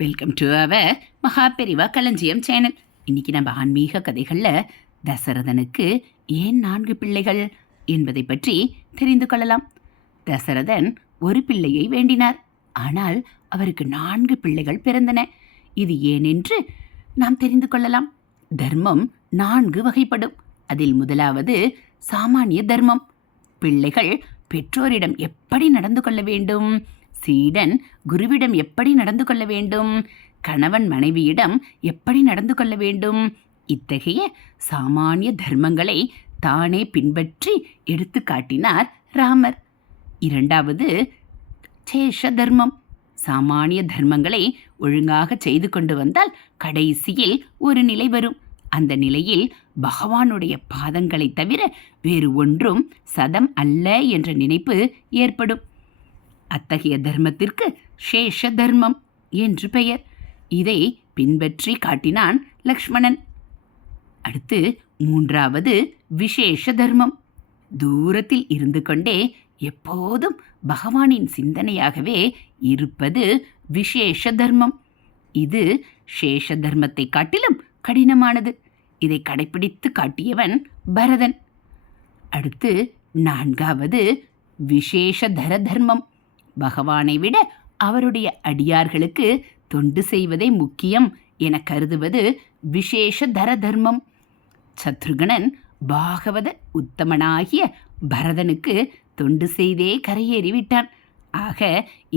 Welcome to our Maha Periyava களஞ்சியம் channel. இன்னைக்கு நம்ம ஆன்மீக கதைகளில் தசரதனுக்கு ஏன் 4 பிள்ளைகள் என்பதை பற்றி தெரிந்து கொள்ளலாம். தசரதன் ஒரு பிள்ளையை வேண்டினார். ஆனால் அவருக்கு 4 பிள்ளைகள் பிறந்தன. இது ஏனென்று நாம் தெரிந்து கொள்ளலாம். தர்மம் 4 வகைப்படும். அதில் முதலாவது சாமானிய தர்மம். பிள்ளைகள் பெற்றோரிடம் எப்படி நடந்து கொள்ள வேண்டும், சீடன் குருவிடம் எப்படி நடந்து கொள்ள வேண்டும், கணவன் மனைவியிடம் எப்படி நடந்து கொள்ள வேண்டும், இத்தகைய சாமானிய தர்மங்களை தானே பின்பற்றி எடுத்து காட்டினார் ராமர். இரண்டாவது சேஷ தர்மம். சாமானிய தர்மங்களை ஒழுங்காக செய்து கொண்டு வந்தால் கடைசியில் ஒரு நிலை வரும். அந்த நிலையில் பகவானுடைய பாதங்களை தவிர வேறு ஒன்றும் சதம் அல்ல என்ற நினைப்பு ஏற்படும். அத்தகைய தர்மத்திற்கு சேஷ தர்மம் என்று பெயர். இதை பின்பற்றி காட்டினான் லக்ஷ்மணன். அடுத்து மூன்றாவது விசேஷ தர்மம். தூரத்தில் இருந்து கொண்டே எப்போதும் பகவானின் சிந்தனையாகவே இருப்பது விசேஷ தர்மம். இது சேஷ தர்மத்தை காட்டிலும் கடினமானது. இதை கடைப்பிடித்து காட்டியவன் பரதன். அடுத்து நான்காவது விசேஷதர தர்மம். பகவானை விட அவருடைய அடியார்களுக்கு தொண்டு செய்வதே முக்கியம் என கருதுவது விசேஷதர தர்மம். சத்ருகணன் பாகவத உத்தமனாகிய பரதனுக்கு தொண்டு செய்தே கரையேறிவிட்டான். ஆக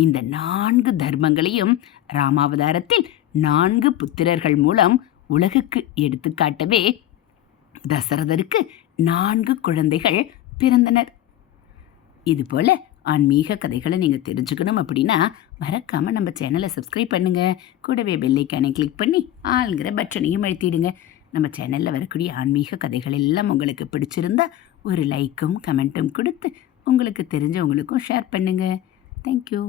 இந்த 4 தர்மங்களையும் ராமாவதாரத்தில் 4 புத்திரர்கள் மூலம் உலகுக்கு எடுத்துக்காட்டவே தசரதருக்கு 4 குழந்தைகள் பிறந்தனர். இதுபோல் ஆன்மீக கதைகளை நீங்கள் தெரிஞ்சுக்கணும் அப்படின்னா மறக்காமல் நம்ம சேனலை சப்ஸ்கிரைப் பண்ணுங்கள். கூடவே பெல்லைக்கானை கிளிக் பண்ணி ஆளுங்கிற பட்டனையும் அழுத்திடுங்க. நம்ம சேனலில் வரக்கூடிய ஆன்மீக கதைகள் எல்லாம் உங்களுக்கு பிடிச்சிருந்தா ஒரு லைக்கும் கமெண்ட்டும் கொடுத்து உங்களுக்கு தெரிஞ்சவங்களுக்கும் ஷேர் பண்ணுங்கள். தேங்க்யூ.